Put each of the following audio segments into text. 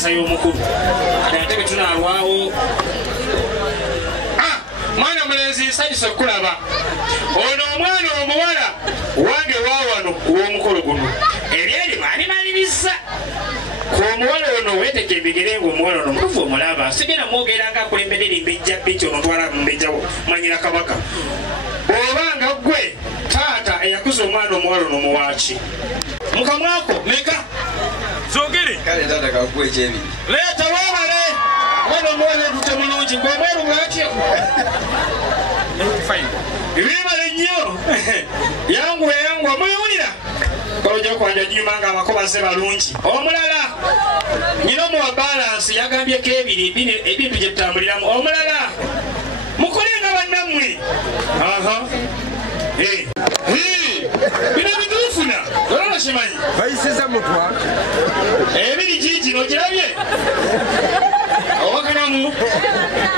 enteesa y'omukulu ate bwe tunaalwawo mwana mulenzi nsanyusa okulaba ono omwana omuwala wange waawano w'omukolo guno ebyeri baalimaliriza ku omuwala ono weeteka ebigere ng'omuwala ono mutufu omulaba sigenda mwogera nga akulembedde limbejja biki onotwala mumbejja manyira kabaka bw'obanga gwe taata eyakuza omwana omuwala ono muwaaki mukamwako meka zogere kale taata kakuwa ekyebiri leeta weebale omwana omuwala odute mulungi ng'omweru bwatyo weebale nnyo yanguwa muyawulira balojja kwanja nyuma nga abakobaze balungi omulala nyina omuwa balansi yagambyeko ebintu gye tutambuliramu omulala mukole nga bannammwe bino bituufuna olaba kimanyi bayisiza mutwa ebiri giigino girabye owakanamu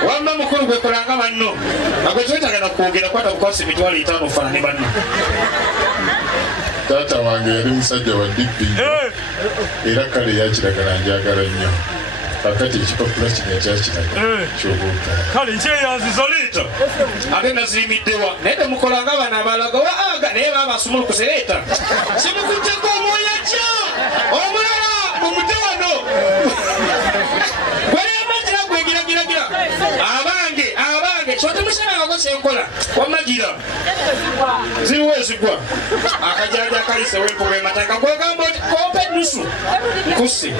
wamba mukulu gwekolanga banno agwe twetagana kwogera kwata kukwasa emitwalo 5 ofaanane banno taata wange yali musajja wa dippi era kale yakiragala njagala nnyo kakati ekipapula kino ekyakiraga kyobuuka kale nkyeyanziza leeta ate nazirimiddewa naye temukolanga bana abalaga waaga naye babasumulukuse leeta simukutteko omwoyo kya omulala mumute wano gweyamagira gwegiragiragira abange kyotemusanangako kyenkola wamagira ziriwo ezigwa akajaja akalise wempuga emataka gwegamba oti kompa ennusu nkusi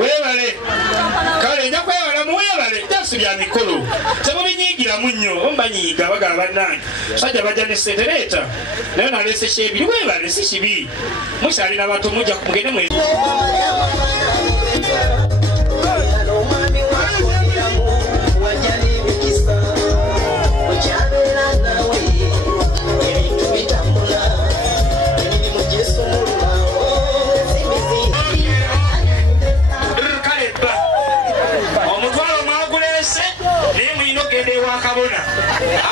weebale kale nja kwewala muweebale jasi bya mikolo temubinyigiramu nnyo ombanyiiga bagala bannange sajja bajja ne sente leeta naye nalese kyebiri weebale si kibi mukyalina bato mujja mugende mwe wakabona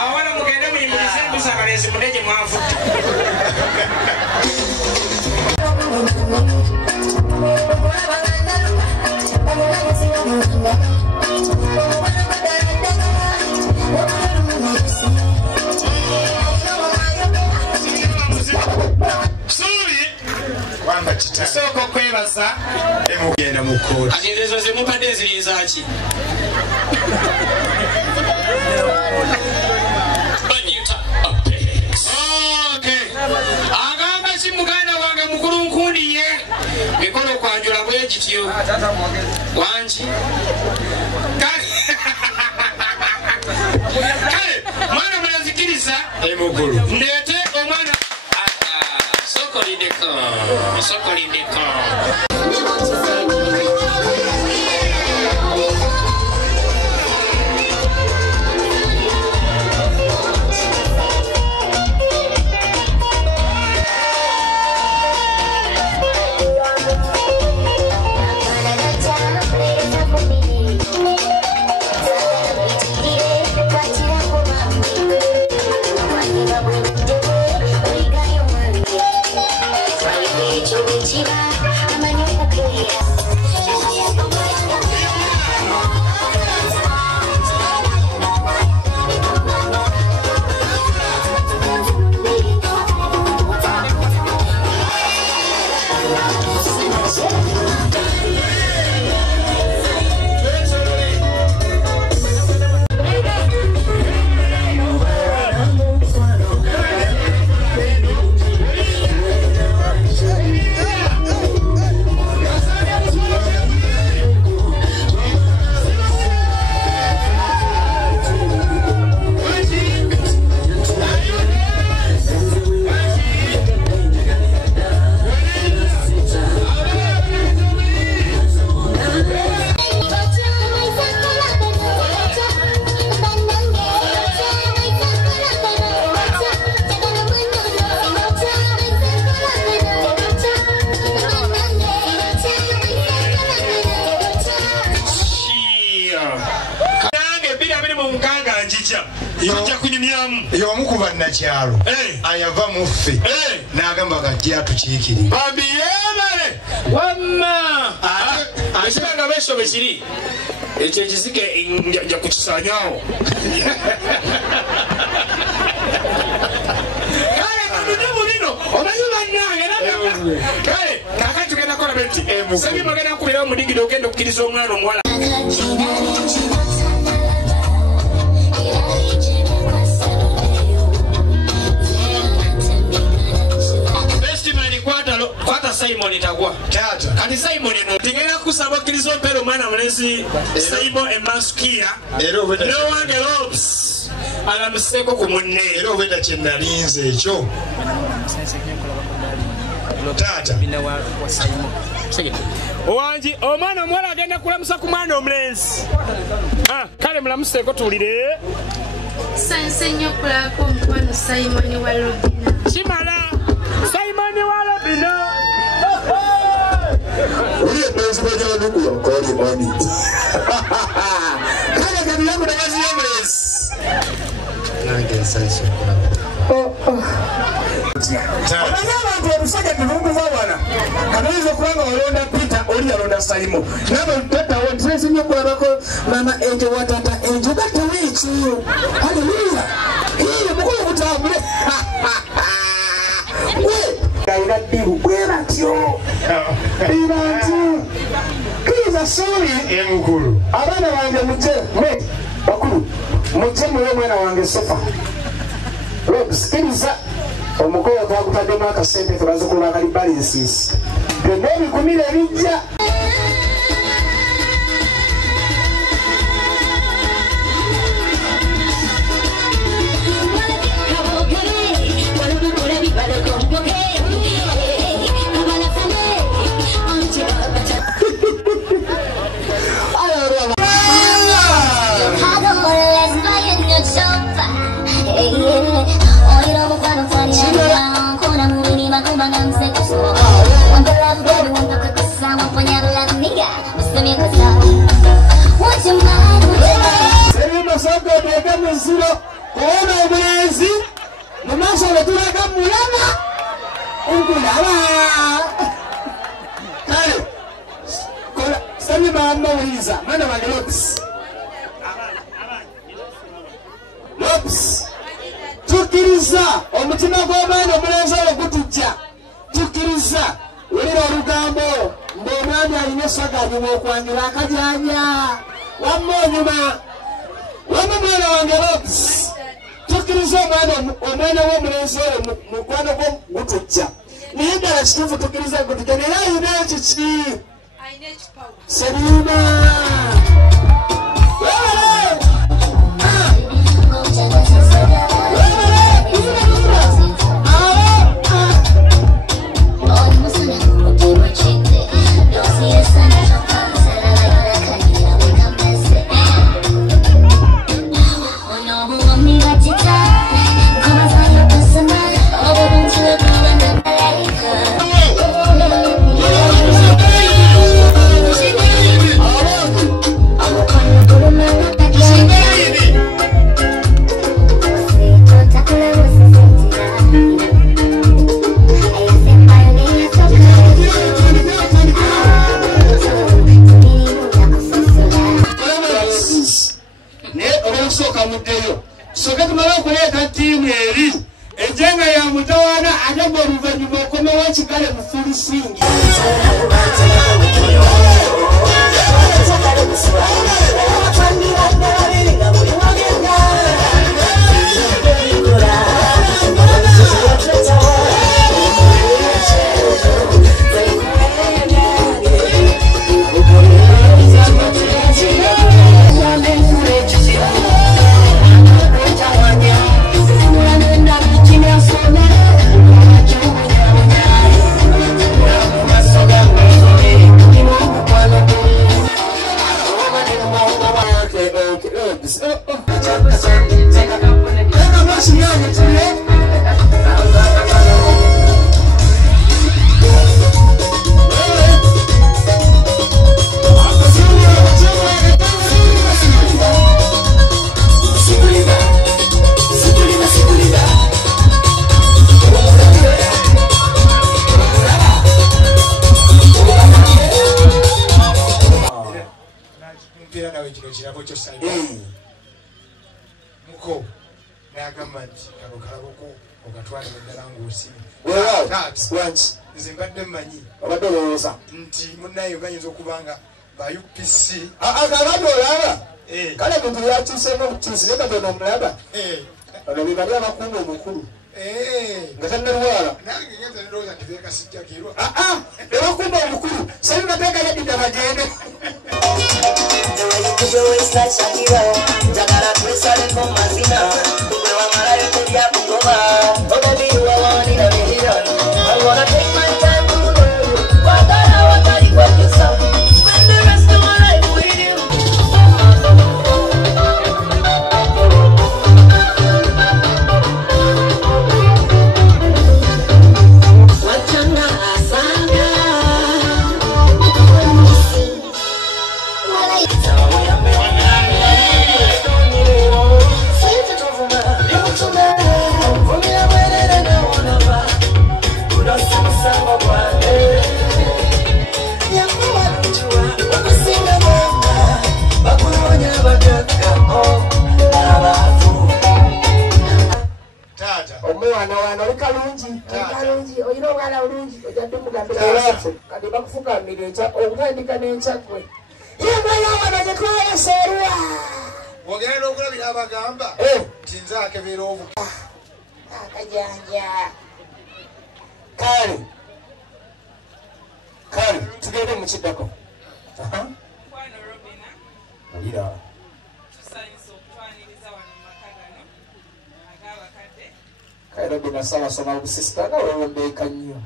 awana mugende muyimulize musakalezi muneje mwavuta soko kwebaza emugenda mukoti azinzezo zimupadde zirinzaki agamba si muganda wange mukulu nkundiye mikolo kwanjula bwe kityo wangi kale mwana munazikiriza emukulu ndeete omwana sokolindeko yomukuba nakyalo ayava muffe n'agamba gajja atukiikiri babi yebale wamma Ashibanga beso besiri. Ekyo ekizike nja kukisanyawo. Kale, kakati tugenda kola benti. Sabi magana kubira omudigiro ogenda okukiriza omwana omuwala. Kwata Simon itagwa. Kati Simon no tingena kusaba okukiriza ompero omwana mulezi Simon Emasukia. No one ropes. Alamuseko ku munne. Era obeda kye nalinze ekyo. Tata. Owanji omwana omuwala agenda kulamusa ku mwana omulenzi. Kale mulamuseko tuwulire. Sanse nnyo kulako omukwano Simon wa Robina. Kimala. Simon wa Robina. Uli epenzi bajala nukula kali mani. Kale kabiyamu na wazi yomulenzi. Nange sanse Abantu omusajja tebunguza wana. Kanaliza kubanga olonda Peter oli alonda Simon. Nabo tata wontrezi nnyo kulabako mama enje wa tata enje gatta wiikiyo. Haleluya. Iyo mukulu kutambule. Kaina diru kwera tyo. Irantu. Kiza suri. Emikolo. Abana wange muje. Me. Bakulu. Muje muwe mwana wange sofa. Robs kiriza. Omukolo twakutaddemu akasente tebazukulu akali balances. Byonna ebikumira ebijja. Kuona omulenzi mu maaso betulaga mulaba okulaba kale kola sami mama wiliza mwana wange Lopes tukiriza omutima gw'omwana omulenzi oyo gutujja tukiriza wulira olugambo ng'omwami alina esaganyuma okwanjula akajanja wamma onyuma wamma mwana wange Lopes tukiriza omwana w'omulenzi oyo mukwano gwo gutujja naye ddala kituufu tukiriza gutujja naye ayina ekiki Serina n'agamba nti kano kalaboko okatwale eddala ng'osibi nze mbadde mmanyi obadde olowooza nti munnaye gayinza okuba nga ba UPC abadde olaba kale muntu yakyusemu obukyusi ne katono omulaba ono be bali abakungu omukulu nga tannalwala nange ngenza nirowooza nti beekasijjakirwa ebakungu omukulu sabi mateeka yadidda bagende njagala twesaleko mazina gwe wamalayo tebyakugoba obebi wawanira berirano I wanna take my time to know you wagala watali kwekisa spend the rest of my life with you wachana asanga omwana wana oli kalungi olina omwana olungi ojadde mugambiraaffe kati bakufukamira okutandika n'enkyagwe yemwayawana gyetwayaseerwa ogenda okulabira abagamba nti nze akebeera obu akajanja kale tugende mukiddako olira kale bina sawasoma obusisita nga wewombeeka nnyo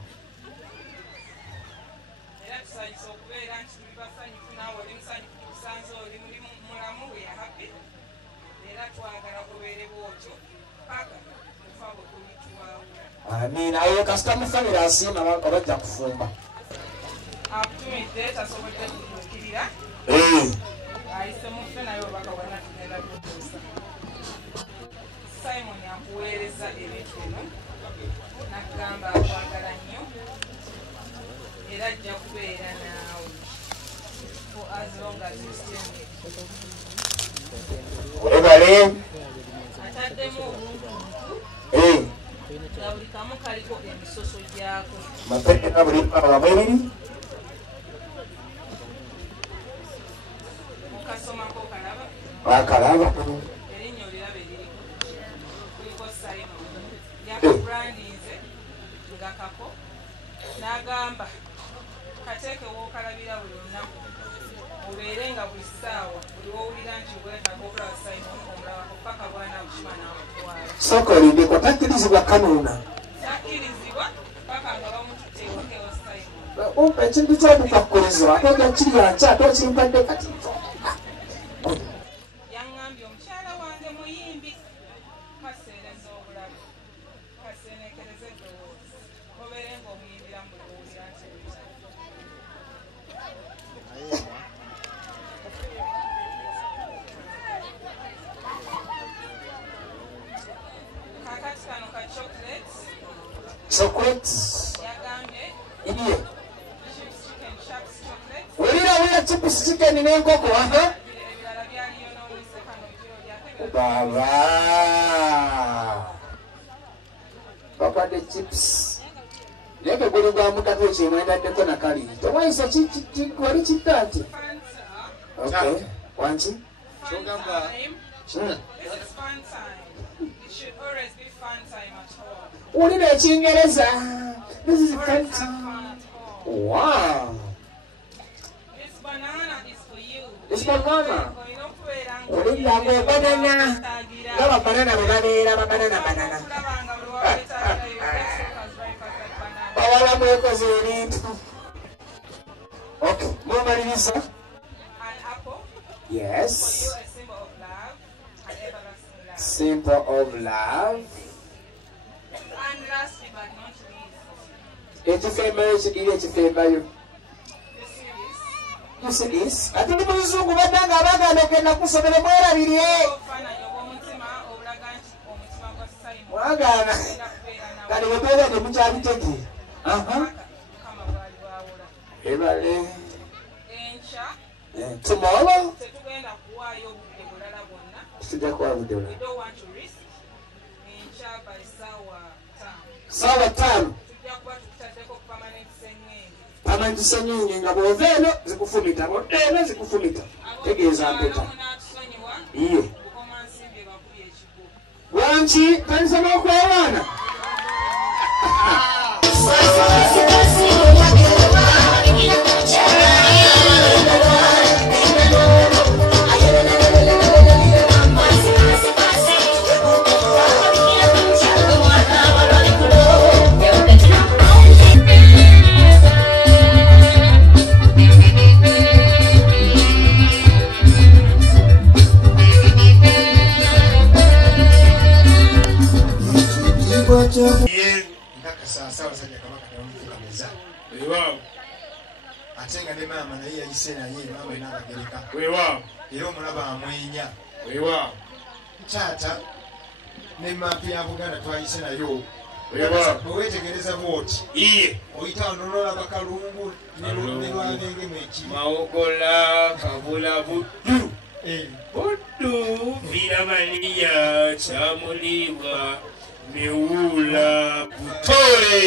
amiina ayo kasita mufamire asiima obajja kufumba akutumidde tasobodde kutuukirira ayise muffe naye obaka bwana tugenda kutuusa Simon akuweereza ebintu bino nakugamba akwagala nnyo era ajja kubeera naawe for as long as you still need webale ataddemu obuntuntu nga buli kamu kaliko emisoso gyako mapena buli abamu ebiri okasomako kalaba akalaba erinnya oliraba eririko kuliko Simon yakubrandinze nga kako n'agamba kateekewo okalabira buli lunaku obeere nga buli ssaawa buli wowulira nti weetaaga okulaba Simon omulabako paka bwana bukima n'amutwala sokolindeko takkirizibwa kanuuna takkirizibwa paka nga bamututeekewo Simon ekintu ky'obukakkurizibwa ate ojja kiryanki ate okimpadde kati yaŋŋambye omukyala wange muyimbi kaseereza obulabe kaseenekereze eddoboozi obeere ng'omuyimbira mu buli wowulira nti kakati kano ka chocolates yagambye iye chips chicken sharks chocolate wulira chips chicken n'enkoko ebirala byaliyonoonese kano ekiro lyate baba bakwadde chips leke guli gwa mutatu ekimwendaddeko nakali tewayisa wali kitta nti okay wanki kyogamba This is fun time. It should always be fun time at home. wulira ekingereza this is Always fun have fun at home. wow This banana is for you. This banana? Olina banana nga babanana bwe babeera babanana bawala mwekoze ebintu okay mumaliriza An apple yes for you, a symbol of love and everlasting love. symbol of love And lastly but not least, ekifembayo kidiri ekifembayo the series. ate ndi muzungu badanga abaganda okenda kusomera mwerabirye Obufaananyi obw'omutima obulaga nti omutima gwa Simon mwagaana gugenda kubeera nawe kati bwebeera temukyabitegeera Mukama bw'ali bwawula. ebale Enkya tomorrow tetugenda kuwaayo obudde bulala bwonna. tujja kuwa budde We bulala don't want to risk sawa 5 amanyi senyingi nga bw'oveeno zikufumita boddeeno zikufumita tegeeza mpeta iyo wanki tansaba okwewaana atenga ne mama naye yayise naye mama n'abagereka era omulaba amwenya taata ne mapu ya Buganda twayise nayo bwewetegereza bwoti oyita onololaba Kalungu ne Lwabenge mwekiri Mawogola Kabula Buddu Buddu Viramaniya Chamulibwa Miwula Butole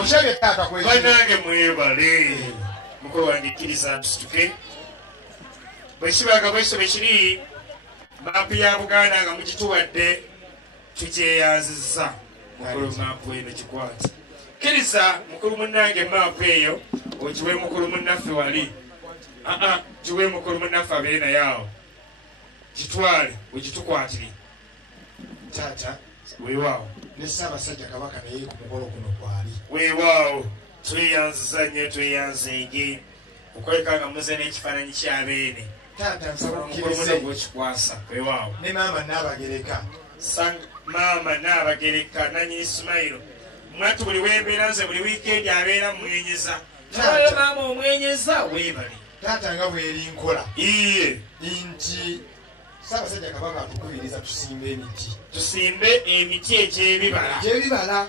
oshabye taata kwekiri banange mwebale mukulu wange kkiriza ntusituke bwekibaga bweso bekiri maapu ya Buganda nga mugituwadde tukyeyanziza mukulu maapu eno kikwati kkiriza mukulu munnange maapu eyo ogiwe mukulu munnaffe wali giwe mukulu munnaffe abeere naye awo gitwale wegitukwatire taata weewaawo ne Ssaabasajja Kabaka naye ku mukolo guno kwali weewaawo tweyanziza nnyo tweyanzeege okweka nga muze n'ekifaananyi kyabeene taata nsaba mukulu okkirize gwekikwasa weewaawo ne maama Naabagereka maama Naabagereka nanyini Ismailo mwatu buli wembeera nze buli wiikendi abeera mumwenyeza taata maama omwenyeza weebale taata nga bweri nkola iye nti Ssaabasajja Kabaka atukubiriza tusimbe emiti egy'ebibala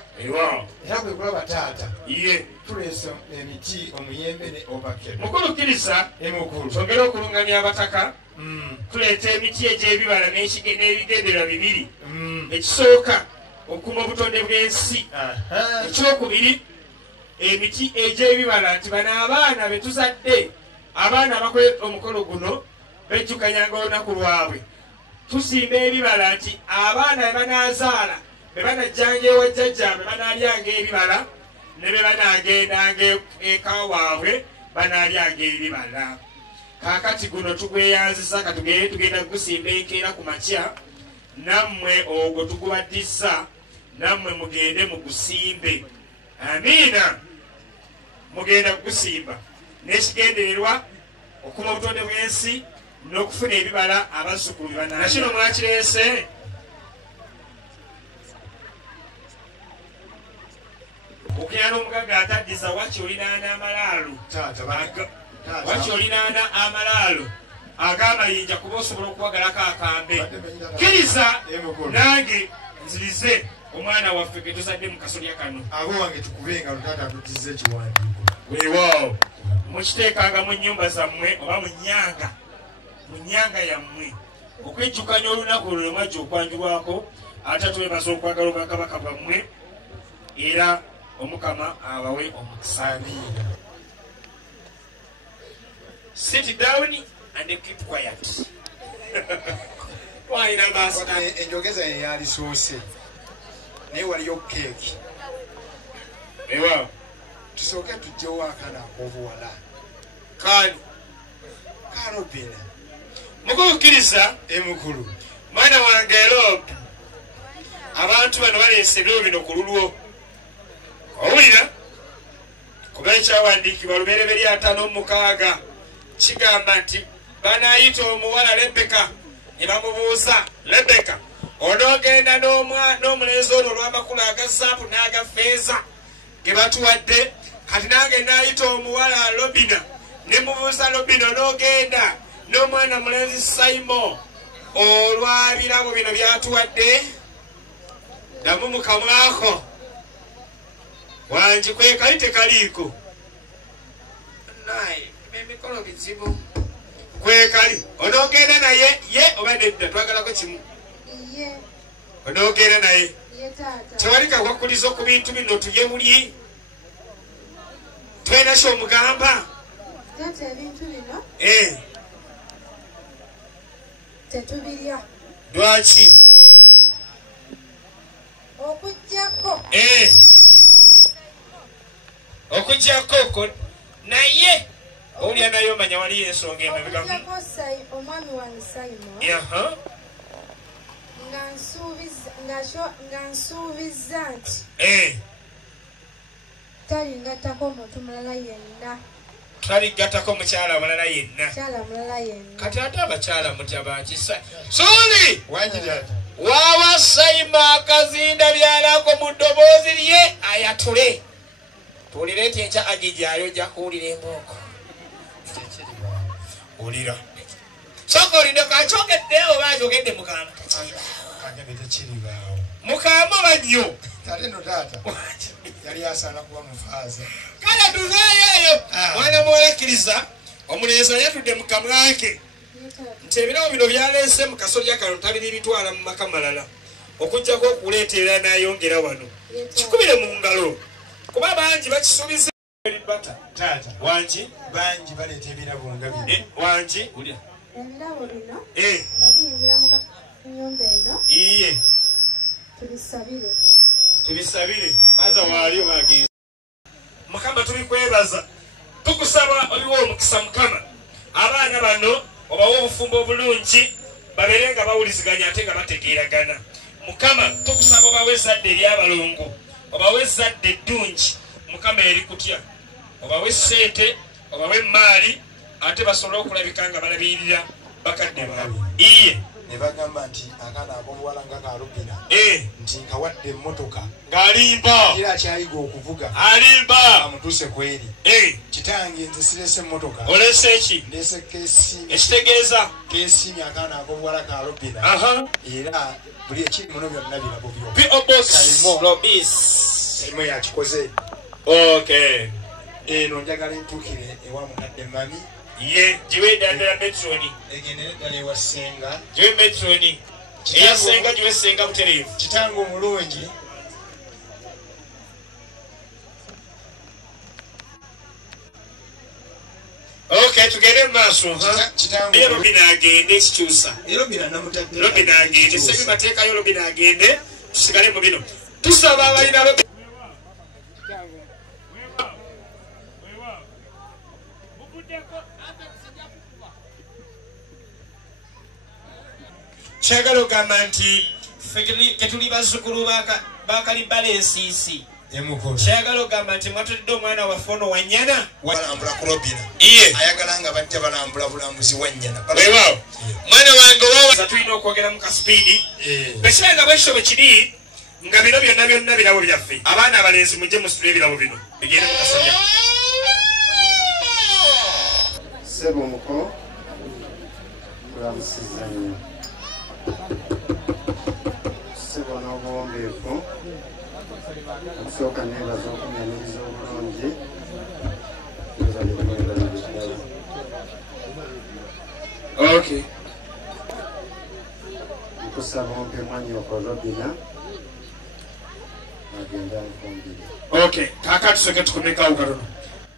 era bwe kulaba taata iye tuleese emiti omuyembe ne ovakado mukulu kkiriza emukulu twongere okulungamya abataka tuleeta emiti egy'ebibala n'ebigendererwa bibiri ekisooka okuma obutonde bw'ensi ekyokubiri emiti egy'ebibala nti bano abaana be tuzadde abaana abakola omukolo guno bejjukanyanga olunaku lwabwe tusimba ebibala nti abaana be banaazaala be banajjanga ewa jjajjabwe banaalyanga ebibala ne be banaagendanga eka waabwe banaalyanga ebibala kaakati guno tugweyanziza katugere tugenda kugusimba enkeera ku makya nammwe ogwo tugubaddiza nammwe mugende mugusimbe amiina mugenda kugusimba n'ekigendererwa okuma obutonde bw'ensi n'okufuna ebibala abazzukulu nakino mwakireese okuyana omugaga ataddiza waki olinaana amalaalo waki olinaana amalaalo ag'amayinja kuba osobola okubagalako akambe kkiriza nange nzirize omwana waffe ge tuzadde mu kasolya kano abo wange tukubenga lutaata atutize ekiwandiiko weewaawo mukiteekanga mu nnyumba zammwe oba mu nnyanga yammwe okwejjukanya olunaku olwo lwemwajja okwanjulwako ate twebaza okwagala obwakabaka bwammwe era omukama abawe omukisa. Sit down and keep quiet. Why na enjogeza yali soose naye waliyo keeki ewa tusooke tujjewo akana ak'obuwala kalobina mukukkiriza emukulu mwana wange erope abantu bano baleese ebiro bino ku lulwo owulira kuba ekyawandiikibwa Lubereberye 5:6 kigamba nti banaayita omuwala Lebeka ne bamubuuza Lebeka onoogenda n'omulenzi ono olw'amakulu aga zaabu n'aga feeza ge batuwadde kati nange naayita omuwala Lobina ne mubuuza Lobina onoogenda n'omwana mulenzi Saimo olw'abirabo bino byatuwadde ddamu mu kamwako wangi kwe kali tekaliiko naye emikolo bizibu kwe kali onoogenda naye ye oba nedda twagalako kimu onoogenda naye tewali kakwakulizo ku bintu bino tulye buli twena kyomugamba ebintu bino tetubirya lwaki okujjako naye owulya naye omanya waliyo ensonga emabega omwami wange Simon nga nsuubiza nti talingattako omuntu mulala yenna taligattako mukyala mulala yenna kati ate abakyala mutya bakisa suli wawa Sayima akazinda byalako mu ddoboozi lye ayatule tuwulire nti enkya agijjayo ojja kuwulira embooko wulira soka olinde kakyogedde oba akyogedde mukama mukama bannyo kale tuveeyo mwana muwalakkiriza omulenzi ayatudde mu kamwake nti ebirawo bino byaleese mu kasolya kano tabiri bitwala mu maka malala okujjako okuleeterera n'ayongera wano kikubire mu ngalo kuba bangi bakisuubiza wangi bangi baleeta ebirabo nga bino wangi ebirabo bino nga biyingira mu nnyumba eno tubisabire faza waali obagenzi mukama tubikwebaza tukusaba oliwo omukisa mukama abaana bano obawa obufumbo obulungi babeere nga bawuliziganya ate nga bategeeragana mukama tukusaba obawe ezzadde eryabalongo obawe ezzadde eddungi mukama eri kutya obawe sente obawe maali ate basobole okulabika nga balabirira bakadde baabwe ne bagamba nti akaana ak'omuwala nga kalubina nti nkawadde emmotoka ng'alimba era akyayiga okuvuga alimba amutuuse kweri kitange nze sirese emmotoka olese eki ndese ekitegeeza keesiimye akaana ak'omuwala kalubina era buli ekiri muno byonna birabo byokalimu yakikoze eno njagala entuukire ewa mukadde mami ye jiwe eddagala metroni egendere eddala ewa ssenga jiwe metroni eyasenga jiwe senga butereevu kitange omulungi tugende mu maaso ye Robina agende ekikyusa Robina agende sebi mateekayo Robina agende tusigale mu bino tusaba abalina kyagala ogamba nti ketuli bazzukulu bakalibala ensiisi kyagala ogamba nti mwatulidde omwana waffe ono wanyana balambula ku Robina ayagala nga bajja balambula bulambuzi wanyana webaawo mwana wange owaza tulina okwogera mu kasipiidi bekiranga bwekityo bwe kiri nga bino byonna byonna birabo byaffe abaana abalenzi mujje musitule ebirabo bino bigende mu kasolya sebo omuko kulamusiza nnyo sebo n'obuwombeefu okusooka neebaza okunyaniriza obulungi nkusaba ompe mwanyoko Robina agenda nfumbire kaaka tusoke tukomekawo katono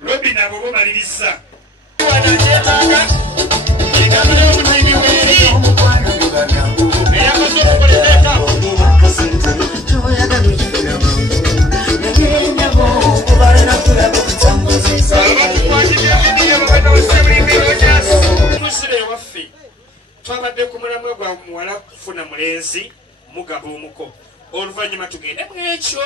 Robina bwoba omaliriza musire waffe twabadde ku mulamwa gwa muwala kufuna mulenzi mugaba omuko oluvannyuma tugende mu ekyo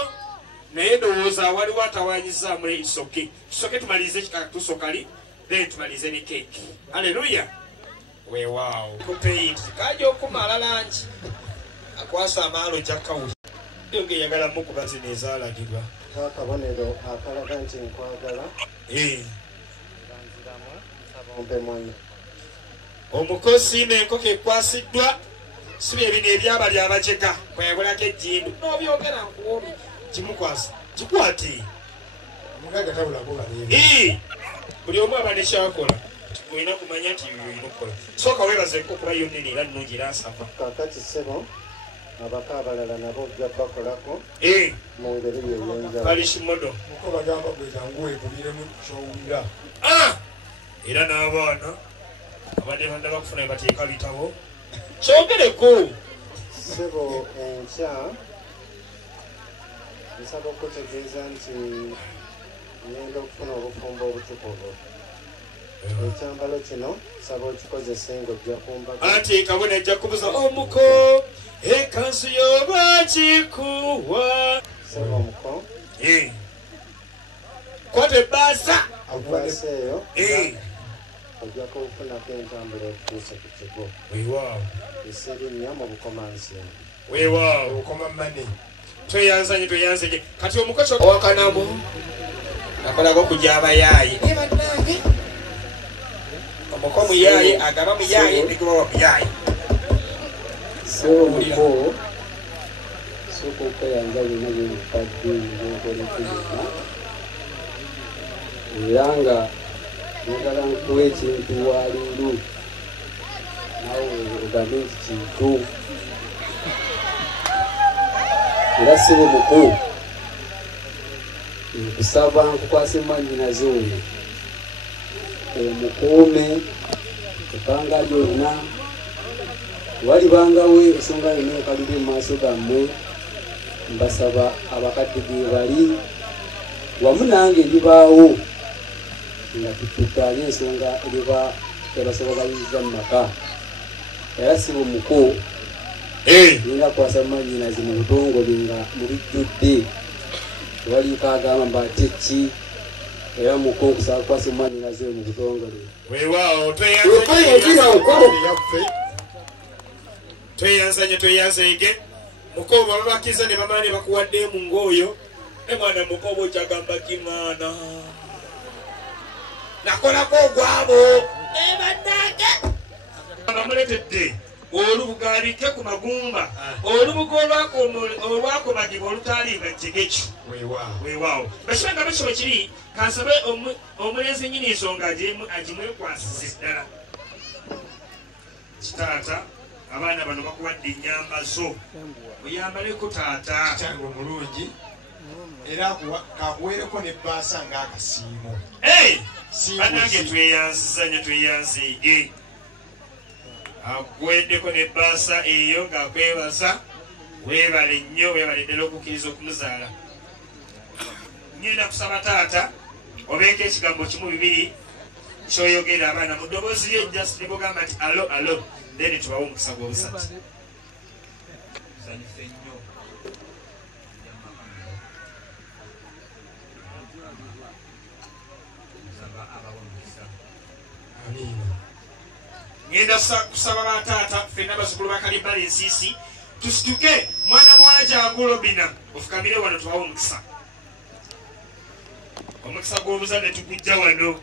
naye ndowooza waliwo atawanyizaamu isoke tusoke tumalirize tusokali then tumalirize ne keeki aleluya weewaawo kupeiti kaja okumala langi akwasa amaalo jakkawuli yonge yagala mukuba zino ezaalagirwa akabonero akalaga nti nkwagala nziramu nsaba ompe mwanyo omukozi n'enkoko ekwasiddwa si bye bino ebyabali abajega kweyagulako ejjindu n'obyogera nkuwobi kimukwasa kikwate buli omu aba nekyakola olina kumanya nti olina okukola sooka weebazeeko okuba yo nene era nnungi era asava kakati sebo abaka abalala nabo ojja bakolako mu ngeri yeyenjawulo. Kalishimodo uko bagamba gwe jangu wekuliremu kyowulira. Era n'abaana abadde banda bakufuna bateeka bitabo kyogereko. Ssebo enkya nsaba okutegeeza nti ngenda okufuna obufumbo obutukuvu. Ekyambalo kino nsaba okikozese ng'ojja ku mbaga. Anti kabona ajja kubuza omuko ekansu y'obakikuwa. Ssebo omuko kwata ebbaasa. ebbaasa eyo ojja kufunako entambula okutuusa ku kigo. Weewaawo esirinnya mu bukomansi. weewaawo Okoma mane. tweyanzanye kati omukozi owakanamu akolako okujja abayaaye omuko muyaaye agaba muyaaye negebawa muyaaye. Ssebo omuko sooka okweyanza byonna byebikadde ng'okolekirina era nga njagala nkuwa ekintu waliiro nawe ogambe nti kintu era ssebo muko nkusaba nkukwasa mwannyinaze oyo omukuume ebbanga lyonna walibangawo ensonga yonna ekalira mu maaso gammwe. Mbasaba abakadde gye bali wamu nange ndibaawo nga tutukaanye ensonga ebasobola bayinza mu maka. Era ssebo muko nina kukwasa mwannyinaze mu butongole nga mubijjudde waliko agamba mbate ki era muko nkusaba kukwasa mwannyinaze mu butongole. Weewaawo tweyanzanye muko baba bakiza ne bamala ne bakuwadde mu ng'oyo mwana muko oba okyagamba kimwana nakolako ogwabo bannange bamuletedde olubugalike ku magumba olubuga olwakomagibwa olutalinga jjegekyo. Weewaawo bakibanga bakyo kiri kansabe omulenzi nyini ensonga agimwekwasiza ddala. Kitaata abaana bano bakuwadde ennyamba zo oyambaleko taata Kyange omulungi era kakuweereko n'ebbaasa ng'akasiimo. bannange tweyanzige akuweddeko n'ebbaasa eyo ng'akwebaza. Weebale nnyo weebale ddala okukkiriza okumuzaala. Ngenda kusaba taata obeeko ekigambo kimu bibiri kyoyogera abaana mu ddoboozi lye just libogamba nti alo alo then tubawo omukisa gw'obusatu. Sanyufe nnyo ngenda kusaba bataata ffenna bazzukulu bakalibbala ensiisi tusituke mwana muwala jangu Robina ofukamire wano tubawo omukisa. Omukisa gw'obuzadde tugujja wano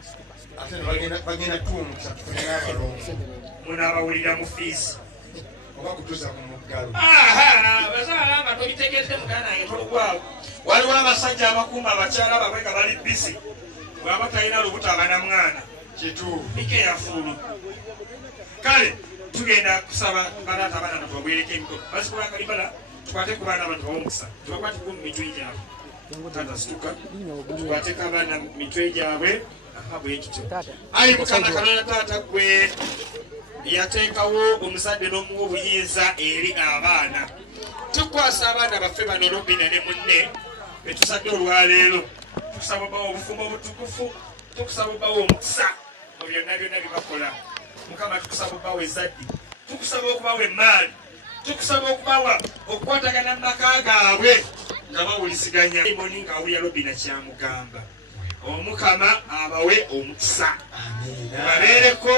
bagenda tuwa omukisa tufunira abalongo munaabawulira mu fiisi oba kutuusa ku muggalo. bazaala nga togitegeedde muganda nange tolugwawo. Waliwo abasajja abakuuma abakyala babwe nga bali bisi bw'aba talina lubuto abanamwana Kituufu. Bikeyafuulu. Kale tugenda kusaba balaata abaana tubagwereko emikono bazzukulu bakalibala tukwate ku baana abantu bawomukisa tubakwateko mu mitwe gyabwe. Taata situka tukwateko abaana mu mitwe gyabwe. Bwe kityo ayi Mukama Katonda taata gwe yateekawo omuzadde n'omuwa obuyinza eri abaana. Tukwasa abaana baffe bano Robina ne munne betusadde olwaleero tukusaba obawo obufumbo obutukufu tukusaba obawo omukisa mu byonna byonna byebakola. Mukama tukusaba obawo ezaddi tukusaba okubawa emaali tukusaba okubawa okukwatagana mu maka gaabwe nga bawuliziganya moni ng'awulira Robina kyamugamba. Omukama abawe omukisa gubabeereko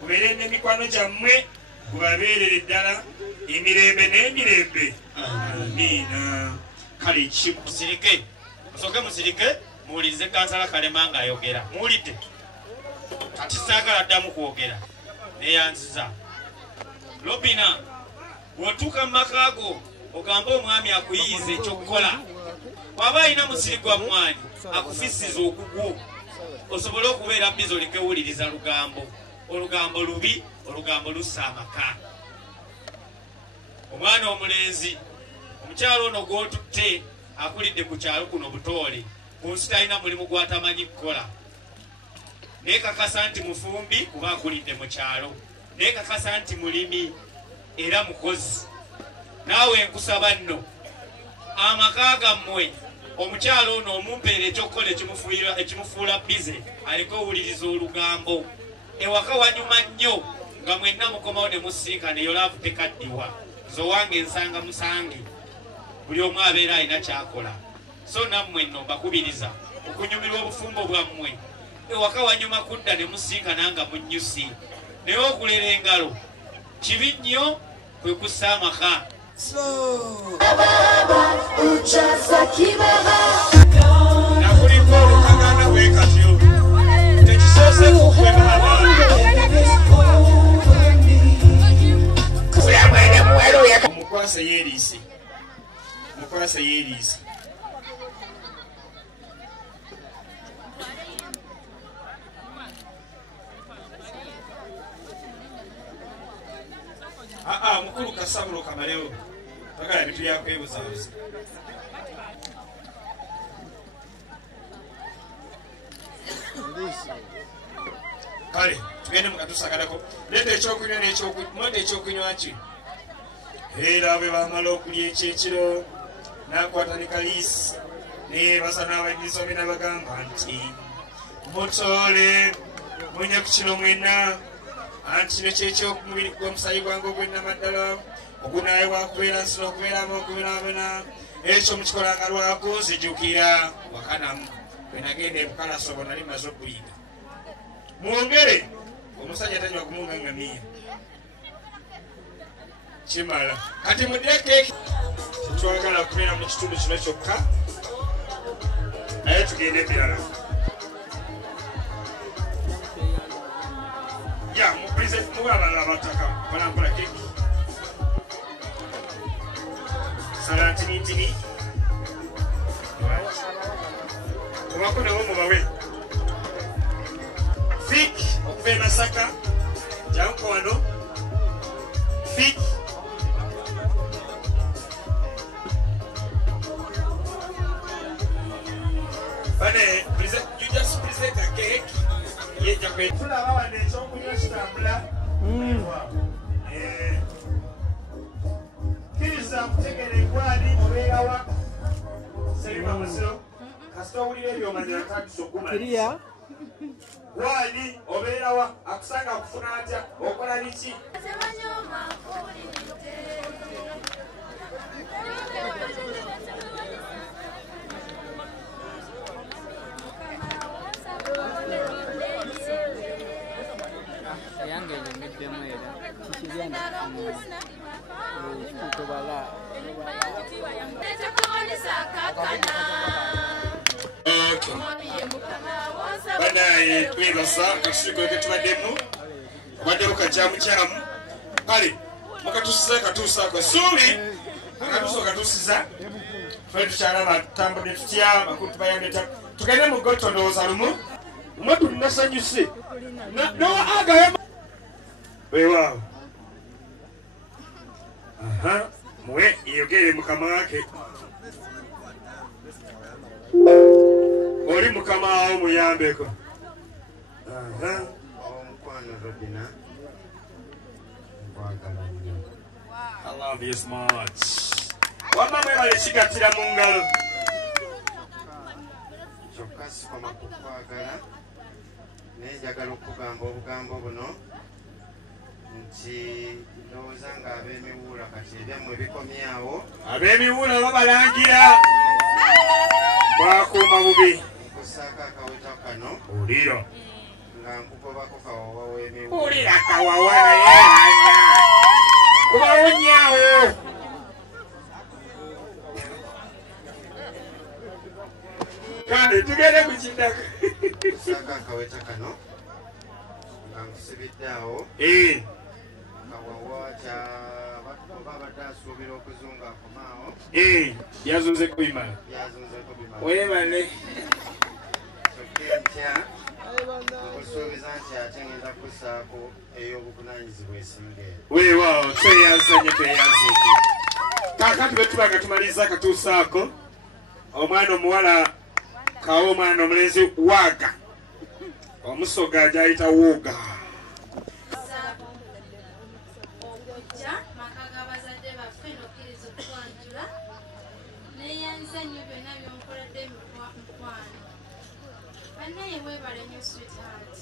gubeere n'emikwano gyammwe gubabeerere ddala emirembe n'emirembe. Amiina. Kale kimu musirike musooke musirike muwulirize kansala Kalema ng'ayogera muwulidde kati saagala ddamu kwogera neyanziza. Robina bw'otuuka mu maka go ogambe omwami akuyiyiza ekyokukola waba alina musiri gwa mmwanyi akufisiza okugu osobole okubeera bizi olikewuliriza lugambo olugambo lubi olugambo lussa amaka. omwana omulenzi omukyalo ono gw'otutte akulidde ku kyalo kuno butoole kunsi talina mulimu gwatamanyi kukola neekakasa nti mufumbi kuba akulidde mu kyalo neekakasa nti mulimi era mukozi naawe nkusaba nno amaka gammwe omukyalo ono omumpeera ekyokukola ekimufuula bize aliko owuliriza olugambo ewaka wanyuma nnyo nga mwenna mukomawo ne musinkana eyo laavu tekaddiwa nze owange ensanga musange buli omu abeera alina kyakola so nammwe nno mbakubiriza okunyumirwa obufumbo bwammwe ewaka wanyuma kudda ne musinkana nga munnyusi naye okulera engalo kibi nnyo kwe kussa amaka nakuliko olukagana bwekatyo tekisoose kukwebaba mukwase yeeriise mukwase yeeriise mukulu kasabulo kamalewo tagala bintu byakwebuzabuza kale tugende mukatusagalako leeta ekyokunywa mwenda ekyokunywa ki era bwe bamala okulya ekyekiro nakwata ne kaliisi neebasa n'abayigirizwa be nabagamba nti mutoole munye ku kino mwenna anti kino kyekyokumubiri gw'omusayi gwange ogw'ennamaddala ogunaayibwa kubeera nsiro okubeeramu okubeerabona ekyo mukikolanga lwako zijjukira wakanamu bwe nagenda ebukalasobo nali maze okuyiga mwongere omusajja tanywa kumunga ngamiya kimala kati muddekeeki tetwagala kubeera mu kitundu kino kyokka naye tugende ebirala ya mupurize muba abalala abataka balampola keeki sala ntinitini obako nabo mubawe fik okuva e Masaka janko wano fik bane you just present a cake yeja kwe tulaba wane ekyokunywa kitambula kiriza kutegera egwali obeerawa serima musiro kasita owulira ebyomanyira ntandisa okumaliriza gwali obeerawa akusanga akufuna atya okola biki banaye twebasa akasiko ketubaddemu obaddewo kajamukyamu kale mukatusiza katuusaako suuli akatuusa okatuusiza twali tukyalaba tutambudde tutya bakulu tubayambeta tugende mu ggoto ndowooza lumu mwe tulinasanyuse noagayo weewaawo muwe yogere mukama wake oli mukama wawo muyambeko omukwano Robina nkwagala nnyo I love you so much wamma mwebale kigattira mu ngalo kyokka sikoma kukwagala naye njagala okugamba obugambo buno nti ndowooza nga ab'emiwuula kati ebyammwe bikomyawo ab'emiwuula babalangira bwakuuma bubi nkusaako akaweta kano ulira nga nkugobako kawawa w'emiwuula ulira kawawa naye anya kubawonyaawo kale tugende ku kiddako nkusaako akaweta kano nga nkusibidde awo kawawa oba abadde asuubira okuzunga akomaawo yazunze kubimala yazunzeko bimala webale kyokka enkya Okusuubiza nti ate ngenda kussaako ey'obuvunaanyizibwa esinga. Weewaawo tweyanze. Kaakati bwe tuba nga tumaliriza akatuusaako omwana omuwala kawo omwana omulenzi waaga omusoga gyayita wuuga. okujja maka g'abazadde baffe n'okkiriza okwanjula neeyanza nnyo byonna by'onkoledde mukwano. Bannaye weebale nnyo sweetheart.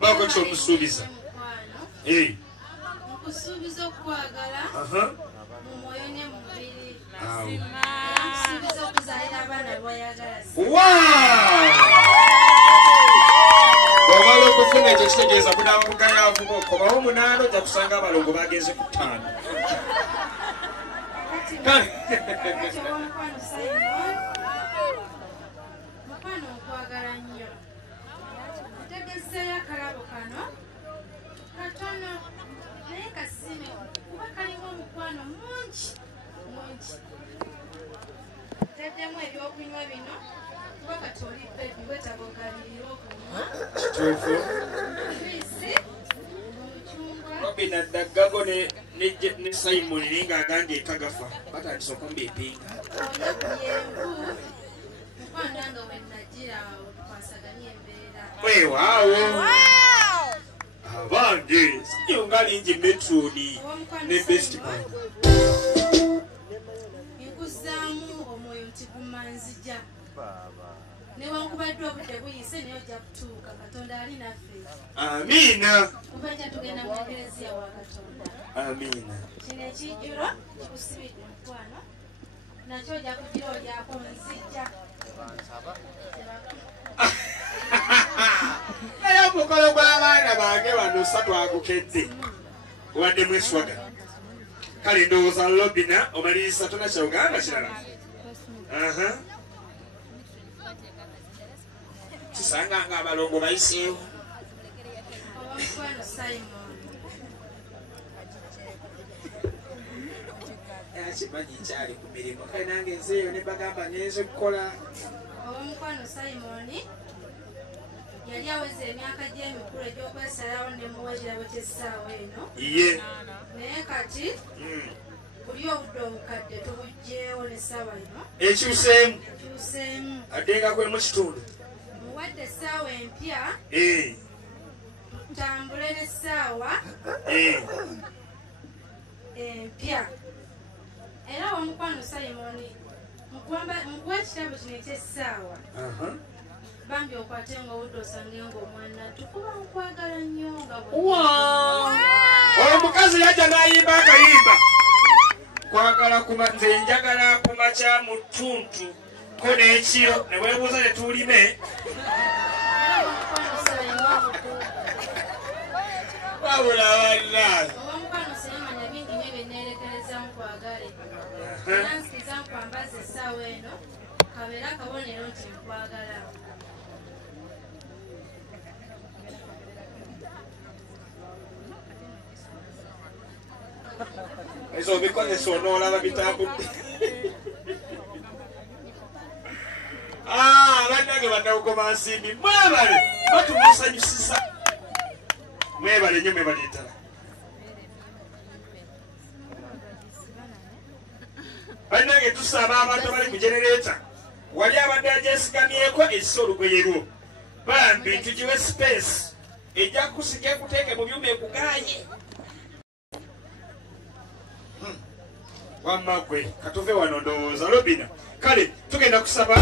Baako ky'omusuubiza? Nkusuubiza okukwagala mu mwoyo ne mu mubiri. Nkusuubiza okuzaalira abaana b'oyagala. Bw'omala okufuna ekyo kitegeeza bunaabugayavuba okomawo 8 ojja kusanga abalongo bagenze ku 5. Mukwano nkwagala nnyo. Ntegeseeyo akalabo kano katono naye kasime kuba kalimu omukwano mungi. Teddemu ebyokunywa bino kuba kati oli bebi wetaaga ogabirira okunywa. Juisi, omucungwa. Robina Daggago ne Simon ng'aganga ekagafa batandise okumba empinga. Oyo ku yenvu mukwano nga we nagira tukwasaganye embeera. Weewaawo abange siyo nga lingi Metroni ne Best Man. Nkuzaamu omwoyo nti gumanzija. Newankubadde obudde buyise naye ojja kutuuka. Katonda ali naffe. Amiina. Kuba nja tugenda mu Eklezia wa Katonda. Amiina. Kino ekijjulo kikusibidde mukwano. Nakyo ojja kugira olyako nzija. Naye omukolo gw'abaana bange bano 3 agukedde. Wadde mweswaga. Kale ndowooza Robina omaliriza tonakyogamba kirala. Kisanga nga abalongo bayiseewo. Omukwano Simon. Kimanyi nkyali ku mirimu kale nange nzeeyo ne bagamba ngenze kukola. Omukwano Simon yali aweza emyaka gy'emikulu egy'okwesalawo ne muwa ekirabo ky'essaawa eno. Ye. Naye kati buli obudde obukadde tubugyewo n'essaawa eno. Ekyuseemu. Adenga kwe mu kitundu. Muwadde essaawa empya. Tutambule n'essaawa empya. Era omukwano Simon mukuwa ekitabo kino eky'essaawa. Bambi okwate nga obudde osange ng'omwana tukuba nkwagala nnyo nga omukazi yajja n'ayimba akayimba kwagala nze njagala kumakya mu ttuntu ko n'ekiro ne weebuuza ne tuulime wabula bannaazi omukwano Simon bingi nnyo bye neerekereza nkwagale. Era nsikiza nkwambaza essaawa eno kabeera akabonero nti nkwagala. ezo obikozesa onoolaba bitambudde. Bannange bannawugoma nsimbi mwebale batumusanyusiza. Mwebale nnyo mwebale ddala. Bannange tusaba abantu abali mu genereeta wali abadde agyesigamyeko ekisa olugoye lwo bambi tugiwe space ejja kukusika ekuteeke mu byuma ekuganye. Wamma gwe katuve wano ndowooza Robina. Kale tugenda kusaba